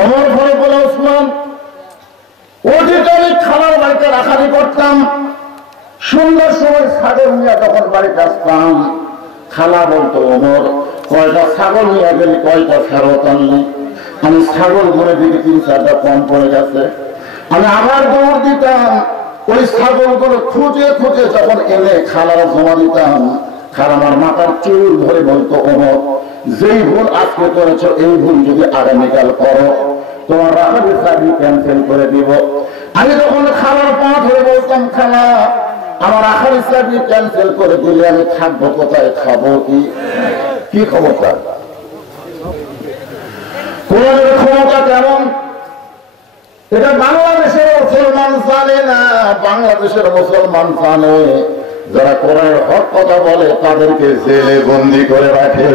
ওমর ফারুক বলে ওসমান, ওটিতে আমি খালার বাড়িতে রাখারি করতাম। সুন্দর সময় ছাগল নিয়ে তখন বাড়িতে আসতাম, খালা বলতো ওমর কয়টা ছাগল নিয়ে গেলি, কয়টা ফেরত আনলি? আমি ছাগল ঘুরে দিকে 3-4টা কম পড়ে গেছে। আমি আবার দৌড় দিতাম, ওই ছাগলগুলো খুঁজে খুঁজে যখন এনে খালার জমা দিতাম, খালা আমার মাথার চুল ধরে বলতো ওমর, যেই ভুল আজকে করেছো এই ভুল যদি আগামীকাল করো তোমার রাখারের চাকরি ক্যান্সেল করে দিব। আমি তখন খালার পা ধরে বলতাম, খালা আমার রাখারের চাকরি ক্যান্সেল করে দিলে আমি থাকবো কোথায়, খাবো কি? কি ক্ষমতা! কোরআনের ক্ষমতা কেমন এটা বাংলাদেশের মুসলমান জানে না। বাংলাদেশের মুসলমান জানে, যারা কোরআনের হক কথা বলে তাদেরকে জেলে বন্দি করে রাখে।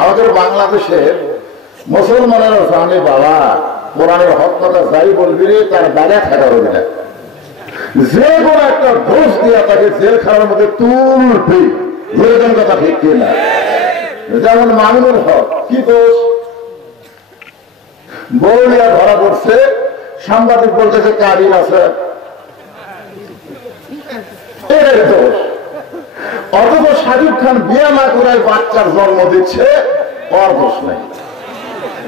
আমাদের বাংলাদেশের মুসলমানেরা জানে বাবা কোরআনের হক কথা যাই বলবি রে তার দাগা থাকা হবে না, যে কোনো একটা দোষ দিয়া তাকে জেলখানার মধ্যে তুলবে। যেরকম কথা ঠিক কিনা? যেমন মামুনুল হক, কি দোষ? বৌলিয়া ধরা পড়ছে, সাংবাদিক বলতেছে কাবিল আছে, এর দোষ। অথচ শাকিব খান বিয়ে না করে বাচ্চার জন্ম দিচ্ছে, ওর দোষ নাই।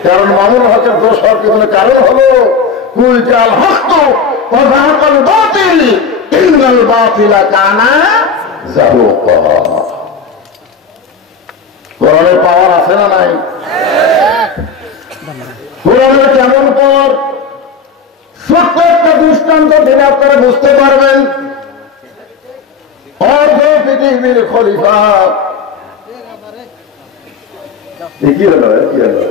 কারণ মামুনুল হকের দোষ হওয়ার পিছনে কারণ হলো কুলজাল হক তো ওয়াযাহাকাল বাতিল ইন্নাল বাতিলা কানা যাহুকা। কোরআনের পাওয়ার আছে না নাই? কোরআনের কেমন পাওয়ার? ছোট্ট একটা দৃষ্টান্ত দিলে আপনারা বুঝতে পারবেন। অর্ধ পৃথিবীর খলিফা, কি হলো কি হলো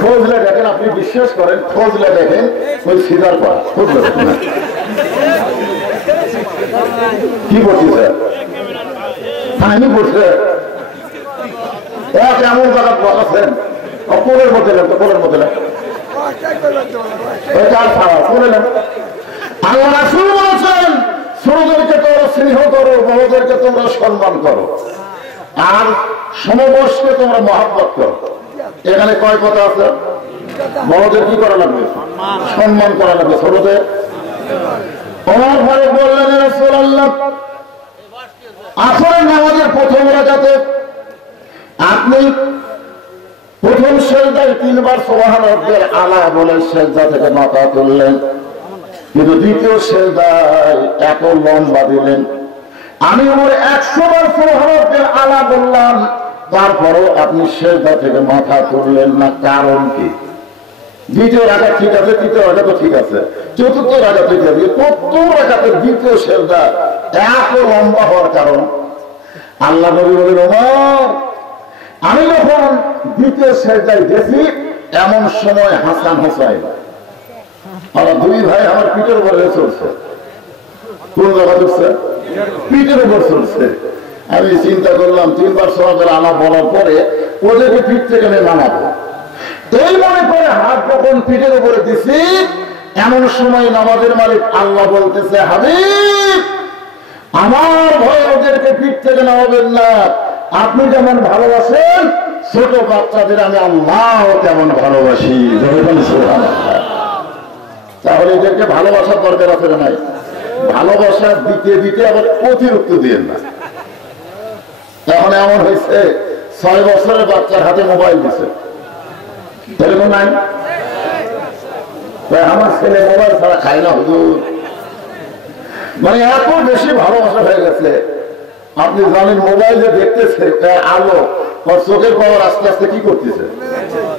খোঁজলে দেখেন, আপনি বিশ্বাস করেন, খোঁজলে দেখেন ওই সিদার পা খোঁজলে দেখেন কি বলছি স্যার, আমি বলছে এক এমন জায়গা বসাচ্ছেন কোলের মধ্যে লাগতো, কোলের মধ্যে লাগতো আল্লাহ রাসূল বলেছেন ছোটদেরকে তোমরা স্নেহ করো, বড়দেরকে তোমরা সম্মান করো, আর সমবয়স্ককে তোমরা মহব্বত করো। এখানে কয় কথা আছে? বড়দের কি করা লাগবে? সম্মান করা লাগবে। ছোটদের ওমর ফারুক বললেন, ইয়া রাসূলুল্লাহ আসরের নামাজের প্রথম রাকাতে আপনি প্রথম সেজদায় 3 বার সুবহান রাব্বিয়াল আলা বলে সেজদা থেকে মাথা তুললেন, কিন্তু দ্বিতীয় সেজদায় এত লম্বা দিলেন। আমি ওমর 100 বার সুবহান রাব্বিয়াল আলা বললাম, তারপরও আপনি সেজদা থেকে মাথা তুললেন না, কারণ কি? দ্বিতীয় রাকাত ঠিক আছে, তৃতীয় রাকাত ঠিক আছে, চতুর্থ রাকাত ঠিক আছে, প্রথম রাকাতের দ্বিতীয় সেজদা এত লম্বা হওয়ার কারণ? আল্লাহ নবী বলেন, ওমর আমি যখন দ্বিতীয় সেজদায় গেছি এমন সময় হাসান হোসাইন আমার 2 ভাই আমার পিঠের উপরে চলছে। কোন জায়গা চলছে? পিঠের উপর চলছে। আমি চিন্তা করলাম 3 বার সুবহানাল্লাহ আলা বলার পরে ওদেরকে পিঠ থেকে নামাবো, এই মনে করে হাত যখন পিঠের উপরে দিছি এমন সময় নামাজের মালিক আল্লাহ বলতেছে, হাবিব আমার ভয় ওদেরকে পিঠ থেকে নামাবেন না, আপনি যেমন ভালোবাসেন ছোট বাচ্চাদের আমি আল্লাহ তেমন ভালোবাসি। তাহলে এদেরকে ভালোবাসার দরকার আছে না নাই? ভালোবাসা দিতে দিতে আবার অতিরিক্ত দিয়েন না। এখন এমন হয়েছে 6 বছরের বাচ্চার হাতে মোবাইল দিচ্ছে, এরকম নাই? আমার ছেলে মোবাইল ছাড়া খায় না হুজুর, মানে এত বেশি ভালোবাসা হয়ে গেছে। আপনি জানেন মোবাইল যে দেখতেছে আলো চোখের পাওয়ার আস্তে আস্তে কি করতেছে,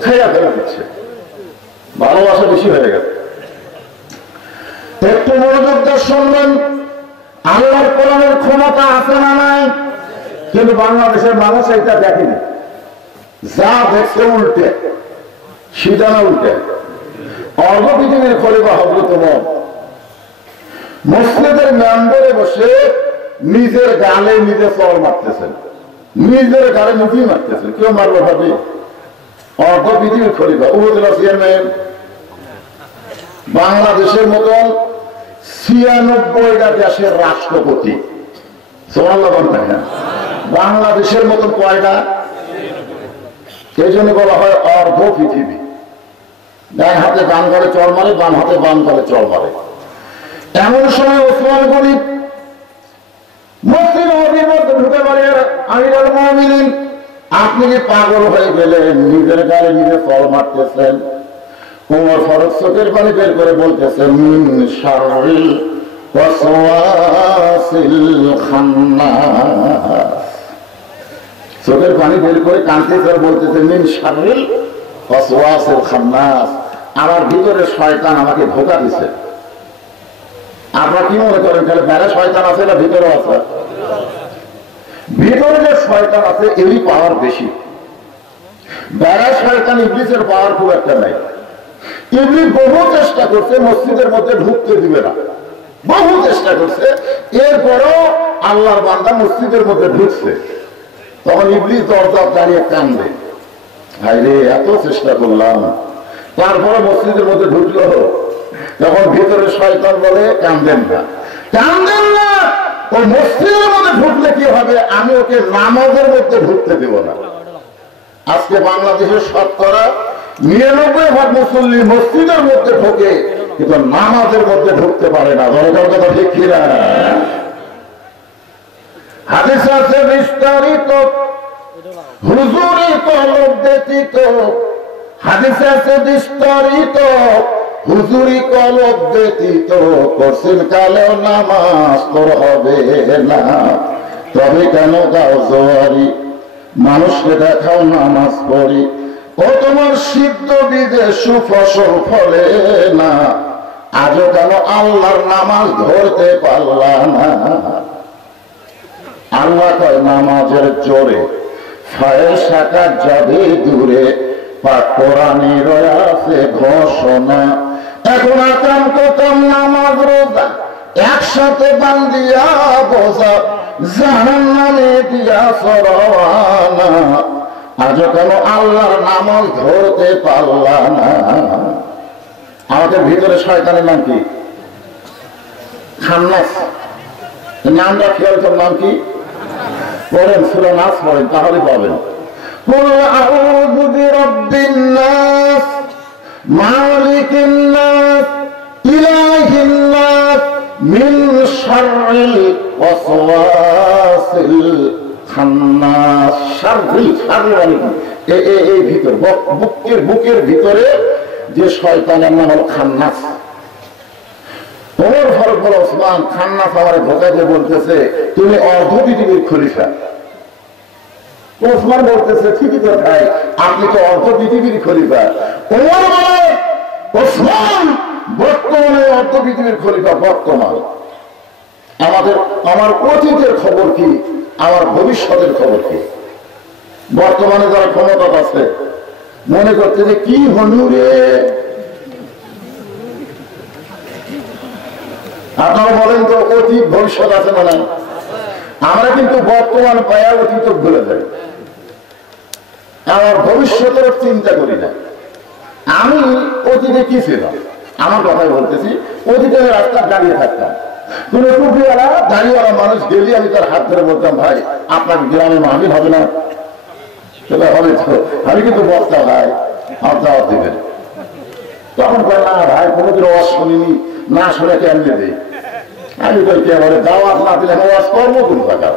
খাইয়া ফেলা দিচ্ছে। ভালোবাসা বেশি হয়ে গেছে। একটু মনোযোগ দিয়ে শুনবেন, আল্লাহর কোরআনের ক্ষমতা আছে না নাই? কিন্তু বাংলাদেশের মানুষ এটা দেখেনি, যা দেখছে উল্টে, সিধা না উল্টে। অর্ধ পৃথিবীর খলিফা হযরত ওমর মসজিদের মেম্বরে বসে নিজের গালে নিজে চড় মারতেছেন, নিজের গালে নিজেই মারতেছেন। কেউ মারবে ভাবি? অর্ধ পৃথিবীর খলিফা, উপজেলা চেয়ারম্যান, বাংলাদেশের মতন 96টা দেশের রাষ্ট্রপতি, সুবহানাল্লাহ। বাংলাদেশের মতন কয়টা? এই জন্য বলা হয় অর্ধ পৃথিবী। ডান হাতে বাম করে চড় মারে, বাম হাতে বাম করে চড় মারে। এমন সময় ওসমান গনি মসজিদ নববীর মধ্যে ঢুকে বলে, আমিরুল মুমিনিন, আপনি কি পাগল হয়ে গেলেন? নিজের গায়ে নিজে চড় মারতেছেন। ওমর ফারুক চোখের পানি বের করে বলতেছেন, মিন শাররিল ওয়াসওয়াসিল খান্নাস। চোখের পানি বের করে কাঁদতেছে আর বলতেছে, মিন শাররিল ওয়াসওয়াসিল খান্নাস, আমার ভিতরে শয়তান আমাকে ধোঁকা দিছে। আপনারা কি মনে করেন তাহলে বাইরে শয়তান আছে না ভিতরে আছে? ভিতরে যে শয়তান আছে এরই পাওয়ার বেশি। বাইরে শয়তান ইবলিসের পাওয়ার খুব একটা নাই। ইবলিস বহু চেষ্টা করছে মসজিদের মধ্যে ঢুকতে দিবে না, বহু চেষ্টা করছে, এরপরও আল্লাহর বান্দা মসজিদের মধ্যে ঢুকছে। তখন ইবলিস দরজা দাঁড়িয়ে কান্দে, হায়রে এত চেষ্টা করলাম, তারপরে মসজিদের মধ্যে ঢুকলো। তখন ভিতরে শয়তান বলে, কান্দেন না, কান্দেন না, ও মসজিদের মধ্যে ঢুকলে কি হবে, আমি ওকে নামাজের মধ্যে ঢুকতে দেব না। আজকে বাংলাদেশের শতকরা ৯৯% মুসল্লি মসজিদের মধ্যে ঢোকে, কিন্তু নামাজের মধ্যে ঢুকতে পারে না। দরকার কথা ঠিক কিনা? হাদিসে আছে বিস্তারিত, হুজুরি কলব ব্যতীত, হাদিসে আছে বিস্তারিত, হুজুরি কলব ব্যতীত করছেন কালেও নামাজ তোর হবে না। তবে কেন গাও জোয়ারি, মানুষকে দেখাও নামাজ পড়ি, ও তোমার সিদ্ধ বীজে সুফসল ফলে না। আজও কেন আল্লাহর নামাজ ধরতে পারলা না? আল্লাহ কয় নামাজের জোরে ফায়সাকা যাবে দূরে, পাক কোরআনে রয়েছে ঘোষণা। এখন আকাম কোতাম নামাজ রোজা একসাথে বান্দিয়া বোঝা, জাহান্নামে দিয়া সরওয়ানা। আজও কেন আল্লাহর নামাজ ধরতে পারলা না? আমাদের ভিতরে শয়তানের নাম কি? খান্নাস। নামটা খেয়াল কর, নাম কি? পড়েন, সূরা নাস পড়েন, তাহলে পাবেন। কুল আউযু বিরাব্বিন নাস, মালিকিন নাস, ইলাহিন নাস, মিন শাররিল ওয়াসওয়াসিল খান্নাস। শাররিল, শাররিল এই ভিতর বুকের ভিতরে যে শয়তানের নাম হলো খান্নাস। ওমর ফারুক বলে, ওসমান, খান্নাস আমারে ধোঁকা দিয়ে বলতেছে তুমি অর্ধ পৃথিবীর খলিফা। ওসমান বলতেছে, ঠিকই তো ভাই, আপনি তো অর্ধ পৃথিবীর খলিফা। ওমর বলে, ওসমান, বর্তমানে অর্ধ পৃথিবীর খলিফা বর্তমান। আমার অতীতের খবর কি, আমার ভবিষ্যতের খবর কি? বর্তমানে যারা ক্ষমতা আছে মনে করতে যে কি হলু রে। আপনারা বলেন তো অতীত ভবিষ্যৎ আছে না নাই? আমরা কিন্তু বর্তমান পায়া অতীত ভুলে যাই, আমার ভবিষ্যতের চিন্তা করি না। আমি অতীতে কি ছিলাম, আমার কথাই বলতেছি, অতীতে রাস্তা দাঁড়িয়ে থাকতাম, কোন টুপিওয়ালা দাঁড়িয়েওয়ালা মানুষ গেলে আমি তার হাত ধরে বলতাম, ভাই আপনার গ্রামে মাহফিল হবে না? সেটা হবে তো, আমি কিন্তু বক্তা ভাই, আপনার দিবেন। তখন বলে, না ভাই কোনোদিন ওয়াজ শুনিনি, না শুনে কেমনে দেই। আমি বলি, কে বলে দাওয়াত না দিলে ওয়াজ কর্ম কোন টাকা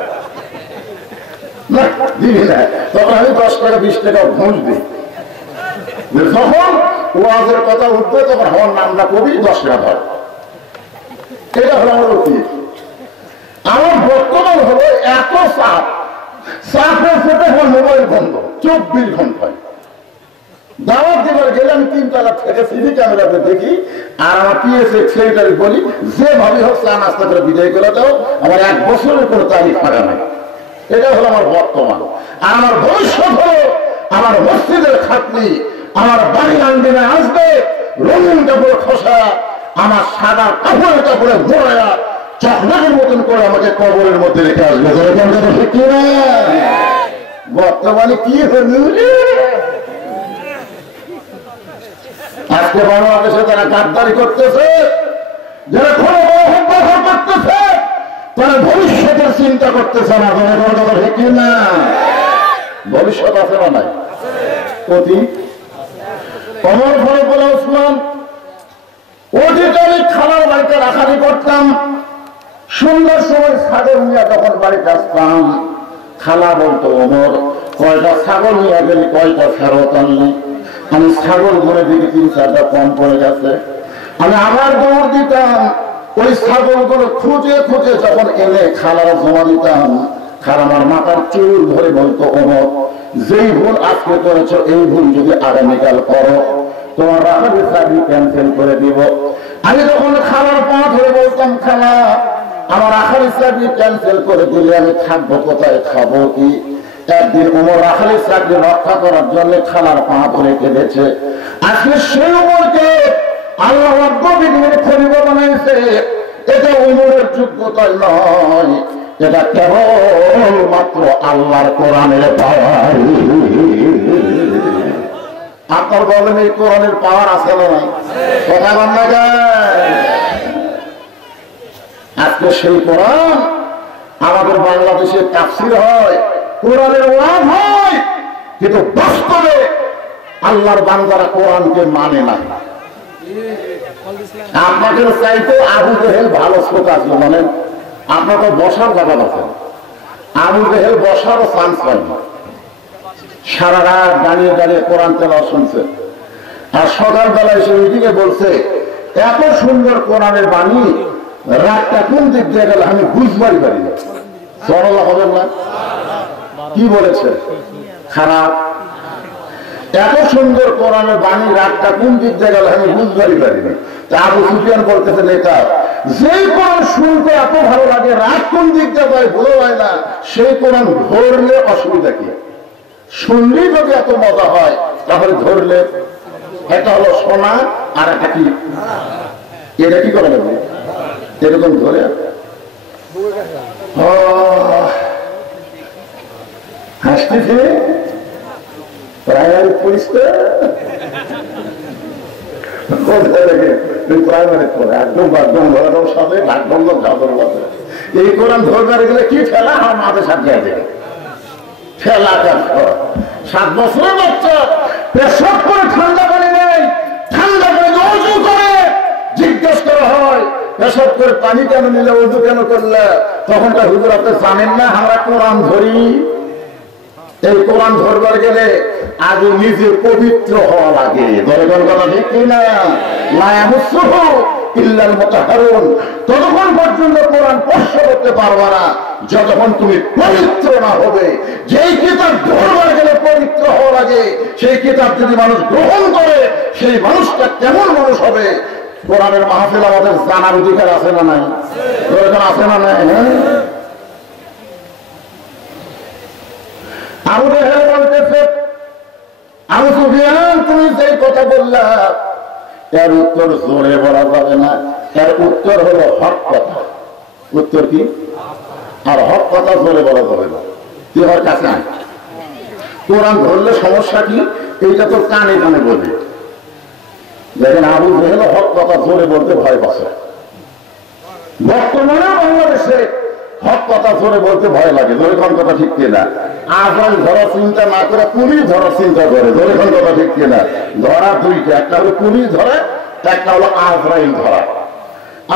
না দিবি না। তখন আমি 10 টাকা 20 টাকা ঘুষ দিই। যখন ওয়াজের কথা উঠবে তখন আমার নামটা কবি 10 টাকা ধর। এটা হলো আমার অতীত। আমার বর্তমান হলো এত চাপ, চাপের সাথে আমার মোবাইল বন্ধ 24 ঘন্টায়। দাওয়াত দিবার গেলে আমি 3 তলা থেকে সিডি ক্যামেরাতে দেখি, আর আমার পিএসএ সেক্রেটারি বলি, যেভাবে হোক চা নাস্তা করে বিদায় করে দাও, আমার 1 বছরের কোনো তারিখ ফাঁকা নাই। এটা হলো আমার বর্তমান। আর আমার ভবিষ্যৎ হলো আমার মসজিদের খাটনি, আমার বাড়ি আঙ্গিনে আসবে রঙিন কাপড়ে খসা, আমার সাদা কাপড়ে ঘোরায়া চকলেটের মতন করে আমাকে কবরের মধ্যে রেখে আসবে। বর্তমানে কি হলো? আজকে বাংলাদেশে যারা গাদ্দারি করতেছে, যারা ক্ষমতা করতেছে, তারা ভবিষ্যতের চিন্তা করতেছে না। ভবিষ্যৎ আছে না নাই? অতি ওমর ফারুক বলে ওসমান অতীতে আমি খালার বাড়িতে রাখারি করতাম, সুন্দর সময় ছাগল নিয়ে তখন বাড়িতে আসতাম, খালা বলতো ওমর কয়টা ছাগল নিয়ে গেলি, কয়টা ফেরত আনলি? আমি ছাগল ধরে দিকে 3-4টা কম পড়ে গেছে, আমি আবার দৌড় দিতাম, ওই ছাগলগুলো খুঁজে খুঁজে যখন এনে খালার জমা দিতাম, খালা আমার মাথার চুল ধরে বলতো ওমর যেই ভুল আজকে করেছ এই ভুল যদি আগামীকাল করো তোমার রাখারের চাকরি ক্যান্সেল করে দিব। আমি তখন খালার পা ধরে বলতাম খালা আমার রাখারের চাকরি ক্যান্সেল করে দিলে আমি থাকবো কোথায়, খাবো কি? একদিন ওমর রাখারের চাকরি রক্ষা করার জন্য খালার পা ধরে কেঁদেছে। আজকে সেই ওমরকে আল্লাহ রাব্বুল খলিফা বানাইছে, এটা ওমরের যোগ্যতা নয়, এটা কেবল মাত্র আল্লাহর কোরআনের পাওয়ার। আপনার বলেন এই কোরআনের পাওয়ার আছে না নাই? কথা বল না যায়। আজকে সেই কোরআন আমাদের বাংলাদেশে তাফসীর হয়, কোরআনের ওয়াজ হয়, কিন্তু বাস্তবে আল্লাহর বান্দারা কোরআনকে মানে না। আপনাদের চাইতে আবু জেহেল ভালো শ্রোতা ছিল, মানে আপনার তো বসার জায়গা আছে, আবু জেহেল বসারও চান্স পায়নি, সারা রাত দাঁড়িয়ে দাঁড়িয়ে কোরআন তেলাওয়াত শুনছে। আর সকালবেলা এসে মিটিংয়ে বলছে এত সুন্দর কোরআনের বাণী, রাতটা কোন দিক দিয়ে গেলে আমি বুঝবারই পারি না। সরলা হবেন না? কি বলেছে? খারাপ। এত সুন্দর কোরআনের বাণী, রাতটা কোন দিক দিয়ে গেলে আমি বুঝবারই পারি না। তা আবু সুফিয়ান বলতেছে নেতা যেই কোরআন শুনতে এত ভালো লাগে, রাত কোন দিক দিয়ে যায় ভুলো হয় না, সেই কোরআন ধরলে অসুবিধা কি? শুনলেই যদি এত মজা হয় তাহলে ধরলে, এটা হলো শোনা আর একটা কি, এটা কি করে নেবে এরকম ধরে হাসতেছে প্রাইমারি পরিষ্কার এই কোরআন ধরবার গেলে কি ফেলা আমার মাঝে সাজিয়ে দেবে, ফেলা 7 বছরের বাচ্চা পেশাব করে ঠান্ডা পানি নেই, ঠান্ডা পানি অজু করে জিজ্ঞেস করা হয় পেশাব করে পানি কেন নিলে, অজু কেন করলে? তখন তার হুজুর আপনি জানেন না আমরা কোরআন ধরি। এই কোরআন ধরবার গেলে আগে নিজে পবিত্র হওয়া লাগে, ধরে কথা ঠিক কিনা? ততক্ষণ পর্যন্ত কোরআন স্পর্শ করতে পারবে না যতক্ষণ তুমি পবিত্র না হবে। যেই কিতাব ধরবার গেলে পবিত্র হওয়া লাগে, সেই কিতাব যদি মানুষ গ্রহণ করে সেই মানুষটা কেমন মানুষ হবে? কোরআনের মাহফিল আমাদের জানার অধিকার আছে না নাই? আছে না নাই? আবু জেহেল বলতেছে আবু সুফিয়ান তুমি যেই কথা বললা এর উত্তর জোরে বলা যাবে না, এর উত্তর হলো হক কথা। উত্তর কি? আর হক কথা জোরে বলা যাবে না। তুই আমার কাছে আয়, কোরআন ধরলে সমস্যা কি এইটা তো কানে কানে বলবে। দেখেন আবু জেহেল হক কথা জোরে বলতে ভয় পাচ্ছে। বর্তমানে বাংলাদেশে হক কথা জোরে বলতে ভয় লাগে, জোরে কোন কথা ঠিক কিনা? আজরাইল ধরার চিন্তা না করে পুলিশ ধরার চিন্তা করে, জোরে কোন কথা ঠিক কিনা? ধরা দুইটা, একটা হলো পুলিশ ধরে, একটা হলো আজরাইল ধরা।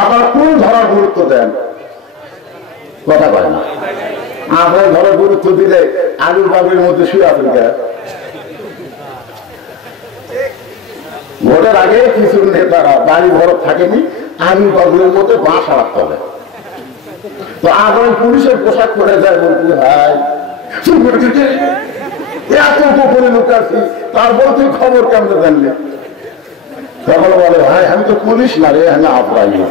আবার কোন ধরার গুরুত্ব দেন? কথা বলে না। আজরাইল ধরার গুরুত্ব দিলে আলুর বাবুর মধ্যে শুয়ে আছেন কে? ভোটের আগে কিছু নেতারা বাড়ি ঘর থাকেনি, আলুর বাবুর মধ্যে বাসা রাখতে হবে। তো আগে পুলিশের পোশাক পরে যায়, বলছি ভাই এত গোপনে লোক আছি, তারপর তুই খবর কেমন জানলে? তখন বলে ভাই আমি তো পুলিশ না রে, আমি আজরাইল।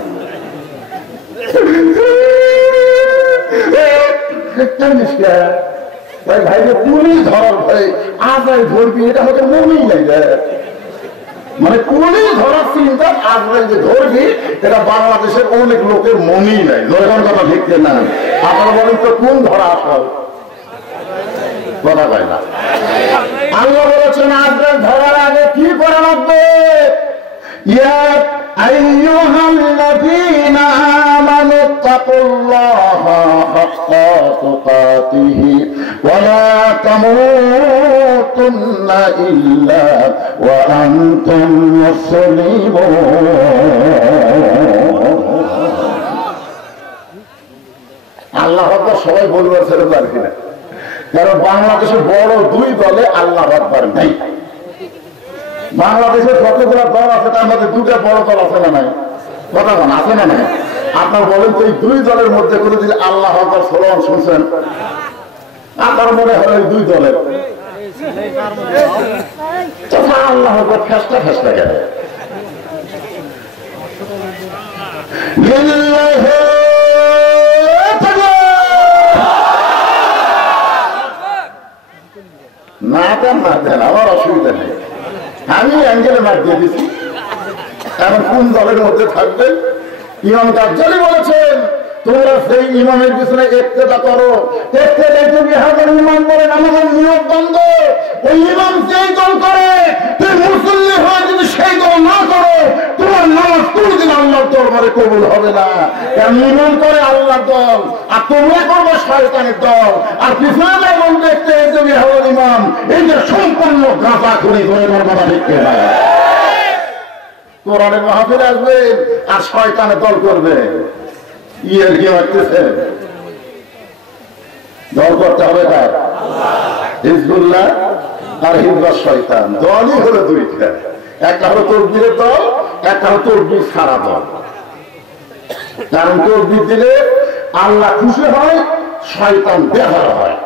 ভাই পুলিশ ধরার ভয় আজরাইল ধরবি, এটা আমাকে মনেই নাই রে। মানে পুলিশ ধরার চিন্তা আজরাইল যে ধরবি, এটা বাংলাদেশের অনেক লোকের মনেই নাই। ধরার কথা ঠিক না? আপনারা বলেন তো কোন ধরা আসল? কথা পায় না। আল্লাহ বলেছেন আজরাইল ধরার আগে কি করা লাগবে? ইয়া আইয়ুহাল্লাযীনা আমানু তাকুল্লাহা হাক্কা তুকাতিহি ওয়ালা তামুতুন্না ইল্লা ওয়া আনতুম মুসলিমুন। আল্লাহ আকবার সবাই বলবে সেরকম আর কিনা, কারণ বাংলাদেশে বড় দুই দলে আল্লাহ আকবার নাই। বাংলাদেশের যতগুলো দল আছে তার মধ্যে দুটা বড় দল আছে না নাই? কথা বলেন, আছে না নাই? আপনার বলেন তো এই দুই দলের মধ্যে কোনোদিন আল্লাহ আকবার স্লোগান শুনছেন? আপনার মনে হয় ওই দুই দলের তথা আল্লাহ আকবার ফেসটা ফেসটা গেল। না দেন না দেন, আমার অসুবিধা নেই, আমি অ্যাঙ্গেলে মার দিয়ে দিচ্ছি। এখন কোন দলের মধ্যে থাকবে? ইমাম গাজ্জালী বলেছেন, তোমরা সেই ইমামের পিছনে ইক্তেদা করো। ইক্তেদাই তুমি হাজার ইমাম বলেন আমাদের নিয়োগ বন্ধ। ওই ইমাম যেই দল করে তুই মুসল্লি হয়ে যদি সেই দল না করো, তোমার নামাজ কোনদিন আল্লাহর দরবারে কবুল হবে না। কারণ ইমাম করে আল্লাহর দল, আর তোমরা করবে শয়তানের দল। আর পিছনে যা বলবে তুমি হাজার ইমাম, এই যে সম্পূর্ণ গাঁজা করে ধরে বাবা লিখতে হয়। কোরআনের মাহফিল আসবে আর শয়তানের দল করবে। ইয়ের কি হচ্ছে? দল করতে হবে কার? হিজবুল্লাহ আর হিজবুল শয়তান। দলই হলো দুইটা, একটা হলো তকবীরের দল, একটা হলো তকবীর ছাড়া দল। কারণ তকবীর দিলে আল্লাহ খুশি হয়, শয়তান বেহার হয়।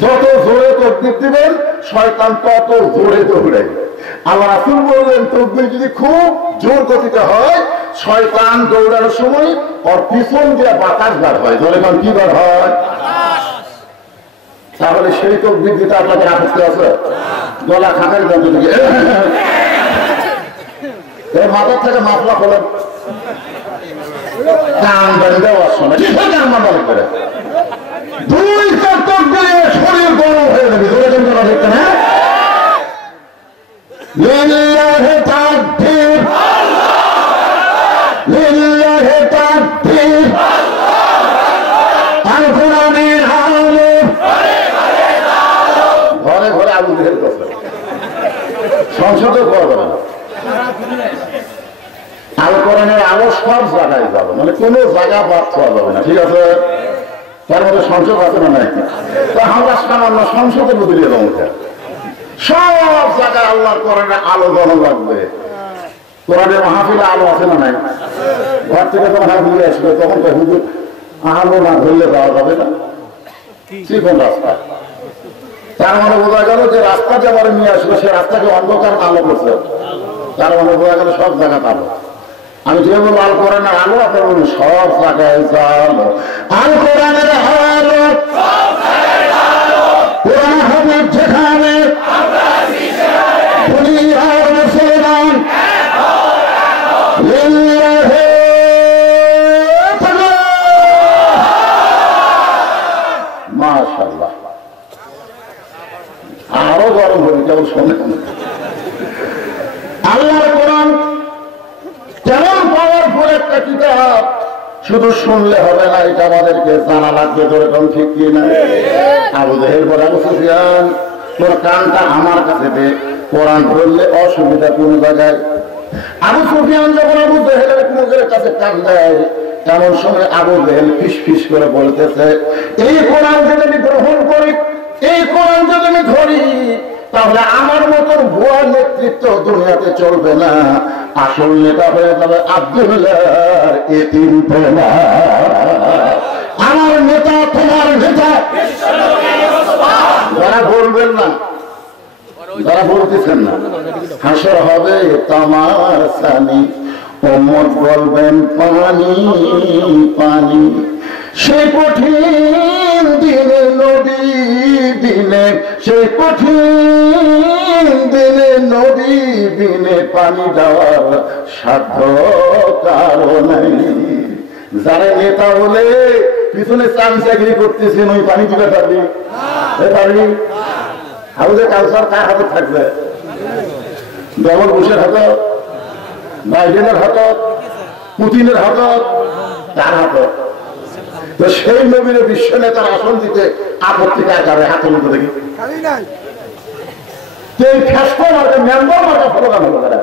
যত জোরে তকবীর দিবেন শয়তান তত জোরে দৌড়ে। আল্লাহ রাসূল বললেন তকবীর যদি খুব জোর গতিতে হয়, শয়তান দৌড়ানোর সময় ওর পিছন দিয়ে বাতাস বার হয়। জোরে কোন কি বার হয়? তাহলে সেই তকবীর দিতে আপনাদের আপত্তি আছে? গলা খাকারি যন্ত্র থেকে এই মাথার থেকে মাফলা খোলেন, কান বেঁধেও আসছে না, কিসের কান মামলা করে দুই চার তকবীরে শরীর গরম হয়ে যাবে। জোরে কোন কথা দেখতে না? লিল্লাহি তাকবীর, লিল্লাহি তাকবীর, আল কোরআনের আলো, ঘরে ঘরে আবু জেহেল করছে, সংসদে করবে না। আল কোরআনের আলো সব জায়গায় যাবে, মানে কোনো জায়গা বাদ পাওয়া যাবে না। ঠিক আছে? তার মধ্যে সংসদ আছে না নাই? তা আমরা সামান্য সংসদে বদলিয়ে দেবো, সব জায়গায় আল্লাহর কোরআনের আলো জ্বলা লাগবে। কোরআনের মাহফিলে আলো আছে না নাই? ঘর থেকে যখন হাজির আসবে তখন তো হুজুর আলো না ধরলে যাওয়া যাবে না, চিকন রাস্তা। তার মানে বোঝা গেল যে রাস্তা যে আমার নিয়ে আসবে সে রাস্তাকে অন্ধকার আলো করছে। তার মানে বোঝা গেল সব জায়গা আলো। আমি যে বলবো আল কোরআনের আলো, আপনার বলুন সব জায়গায় আলো। আল কোরআনের আলো, কোরআন হবে যেখানে মাশাআল্লাহ আরো গরম হবে। কেমন শোনেন আল্লাহর কোরআন কেমন পাওয়ারফুল একটা কিতাব, শুধু শুনলে হবে না, এটা আমাদেরকে জানা লাগবে। ধরে কোন ঠিক কি না? আবু জেহেল বলে আবু সুফিয়ান তোর কানটা আমার কাছে দে, কোরআন ধরলে অসুবিধা কোন জায়গায়। আবু সুফিয়ান যখন আবু জেহেলের মুখের কাছে কান দেয়, তেমন সময় আবু জেহেল ফিস ফিস করে বলতেছে, এই কোরআন যদি আমি গ্রহণ করি, এই কোরআন যদি আমি ধরি, তাহলে আমার মতন ভুয়া নেতৃত্ব দুনিয়াতে চলবে না। আসল নেতা হয়ে যাবে আব্দুল্লাহর এতিম তোলা। আমার নেতা তোমার নেতা। যারা বলবেন না, যারা বলতেছেন না, হাসর হবে তামার সানি, উম্মত বলবেন পানি পানি। সেই কঠিন দিনে নবী দিনে, সেই কঠিন দিনে নবী দিনে পানি দেওয়ার সাধ্য কারো নাই। যারা নেতা হলে পিছনে চাকরি করতেছেন, ওই পানি দিতে পারবি? পারবি? হাউজে কালচার কার হাতে থাকবে? ডবল বুশের হাত, বাইডেনের হাত, পুতিনের হাত, কার হাত? তো সেই নবীর বিশ্ব নেতার আসন দিতে আপত্তি কার কারণে হাত তুলতে দেখি এই ফ্যাসটা মার্কা মেম্বার মার্কা প্রোগ্রাম হলো তারা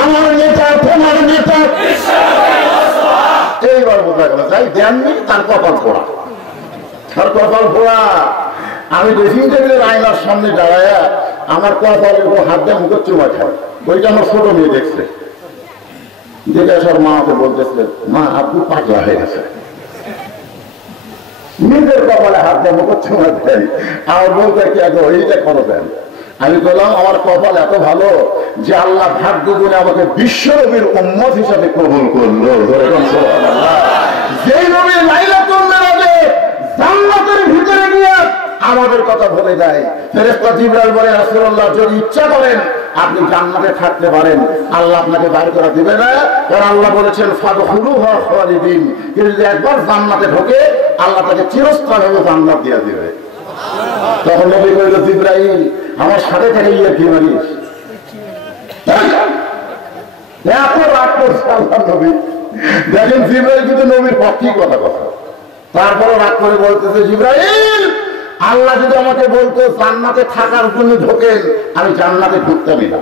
আমার নেতা তোমার নেতা এইবার বোঝা গেল যাই দেননি তার কপাল ফোড়া তার কপাল ফোড়া আমি ড্রেসিং টেবিলের আয়নার সামনে দাঁড়ায় আমার কপালের উপর হাত দিয়ে মুখে চুমা খায় বইটা আমার ছোট মেয়ে দেখছে দেখে আসার মাকে বলতেছে মা আপনি পাগলা হয়ে গেছে নিজের কপালে হাত দিয়ে মুখে চুমা দেয় আমার বলতে কি আগে ওইটা করো দেন আমি বললাম আমার কপাল এত ভালো যে আল্লাহ ভাগ্য গুণে আমাকে বিশ্ব নবীর উম্মত হিসাবে কবুল করলো যেই নবী লাইলাতুল মিরাজে জান্নাতের ভিতরে গিয়ে আমাদের কথা বলে যায় ফেরেশতা জিবরাইল বলে রাসূলুল্লাহ যদি ইচ্ছা করেন আপনি জান্নাতে থাকতে পারেন আল্লাহ আপনাকে বাইরে করে দিবে না কারণ আল্লাহ বলেছেন ফাদখুলুহা খালিদিন যদি একবার জান্নাতে ঢোকে আল্লাহ তাকে চিরস্থায়ী জান্নাত দিয়ে দিবে তখন নবী কইল জিবরাইল আমার সাথে থেকে ইয়ে কি মারিস এত রাগ করছে আল্লাহ নবী দেখেন জিবরাইল কিন্তু নবীর পক্ষেই কথা কথা তারপরে রাগ করে বলতেছে জিবরাইল আল্লাহ যদি আমাকে বলতো জান্নাতে থাকার জন্য ঢোকেন আমি জান্নাতে ঢুকতামই না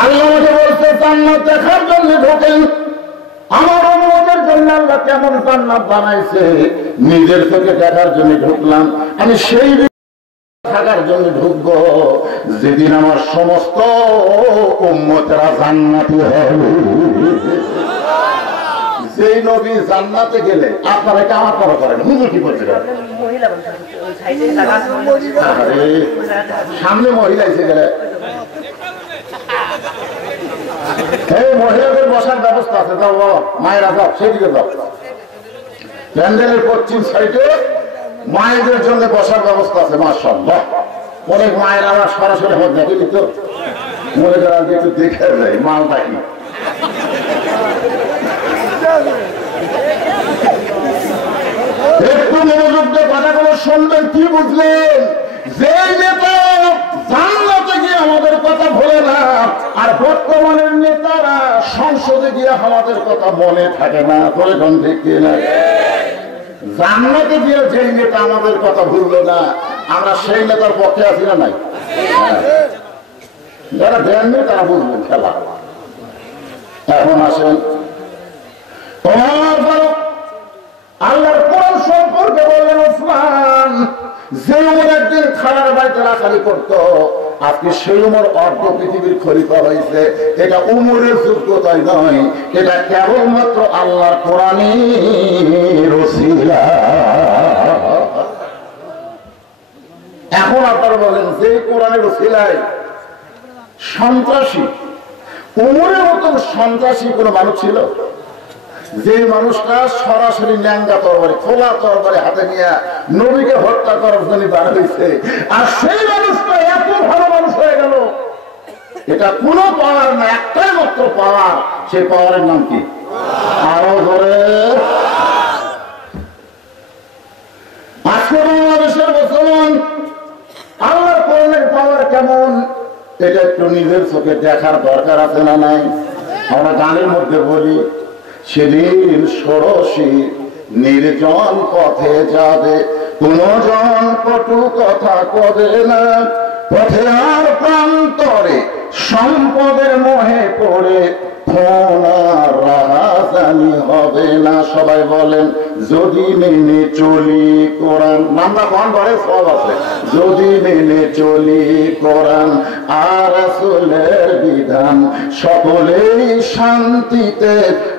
আল্লাহ আমাকে বলতো জান্নাত দেখার জন্য ঢোকেন আমার অনুমোদের জন্য আল্লাহ কেমন জান্নাত বানাইছে নিজের চোখে দেখার জন্য ঢুকলাম আমি সেই থাকার জন্য ঢুকবো যেদিন আমার সমস্ত উম্মতেরা জান্নাতি হবে যেই নবী জান্নাতে গেলে আপনারা কামার করা করেন হুজুর কি করছে সামনে মহিলা এসে গেলে এই মহিলাদের বসার ব্যবস্থা আছে যাও মায়েরা যাও সেদিকে যাও প্যান্ডেলের পশ্চিম সাইডে মায়েদের জন্য বসার ব্যবস্থা আছে মাশাআল্লাহ অনেক মায়ের আবার সরাসরি হজ দেখেনি তো মনে করেন একটু দেখে যায় মালটা কি একটু মনোযোগ দিয়ে কথাগুলো শুনবেন কি বুঝলেন যে নেতা জান্নাতে গিয়ে আমাদের কথা ভোলে না আর বর্তমানের নেতারা সংসদে গিয়ে আমাদের কথা মনে থাকে না বলে কোন ঠিক না জান্নাতে গিয়ে যেই নেতা আমাদের কথা ভুললো না আমরা সেই নেতার পক্ষে আছি না নাই যারা দেননি তারা বুঝবেন খেলা এখন আসেন আল্লাহর কোরআন সম্পর্কে বললেন ওসমান যে উমর একদিন খানার বাড়িতে রাখালি করতো আজকে সেই উমর অর্ধ পৃথিবীর খলিফা হয়েছে এটা উমরের যোগ্যতাই নয় এটা কেবলমাত্র আল্লাহর কোরআনের ওসিলা এখন আপনারা বলেন যে কোরআনের ওসিলায় সন্ত্রাসী উমরের মতন সন্ত্রাসী কোন মানুষ ছিল যে মানুষটা সরাসরি ন্যাঙ্গা তরবারি খোলা তরবারি হাতে নিয়ে নবীকে হত্যা করার জন্য বার হয়েছে আর সেই মানুষটা এত ভালো মানুষ হয়ে গেল এটা কোন পাওয়ার না একটাই মাত্র পাওয়ার সেই পাওয়ারের নাম কি আরো ধরে আজকে বাংলাদেশের মুসলমান আল্লাহর কোরআনের পাওয়ার কেমন এটা একটু নিজের চোখে দেখার দরকার আছে না নাই আমরা গানের মধ্যে বলি সেদিন ষোড়শী নির্জন পথে যাবে কোন জন কটু কথা কবে না পথে আর প্রান্তরে সম্পদের মোহে পড়ে রাহাজানি হবে না সবাই বলেন যদি মেনে চলি কোরআন নামটা কোন ঘরে সব আছে যদি মেনে চলি কোরআন আর রাসূলের বিধান সকলেই শান্তিতে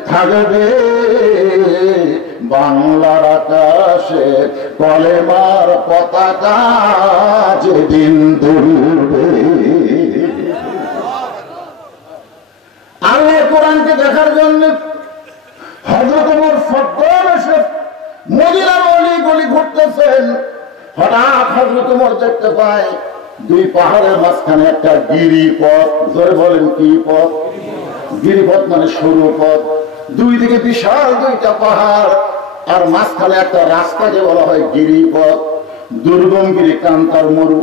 থাকবে বাংলার আকাশে কলেমার পতাকা যেদিন দুলবে আল্লাহর কোরআনকে দেখার জন্য হযরত ওমর সত্তর এসে মদিনার অলি গলি ঘুরতেছেন হঠাৎ হযরত ওমর দেখতে পায় দুই পাহাড়ের মাঝখানে একটা গিরিপথ জোরে বলেন কি পথ গিরিপথ মানে সরু পথ দুই দিকে বিশাল দুইটা পাহাড় আর মাঝখানে একটা রাস্তাকে বলা হয় গিরিপথ দুর্গম গিরি কান্তার মরু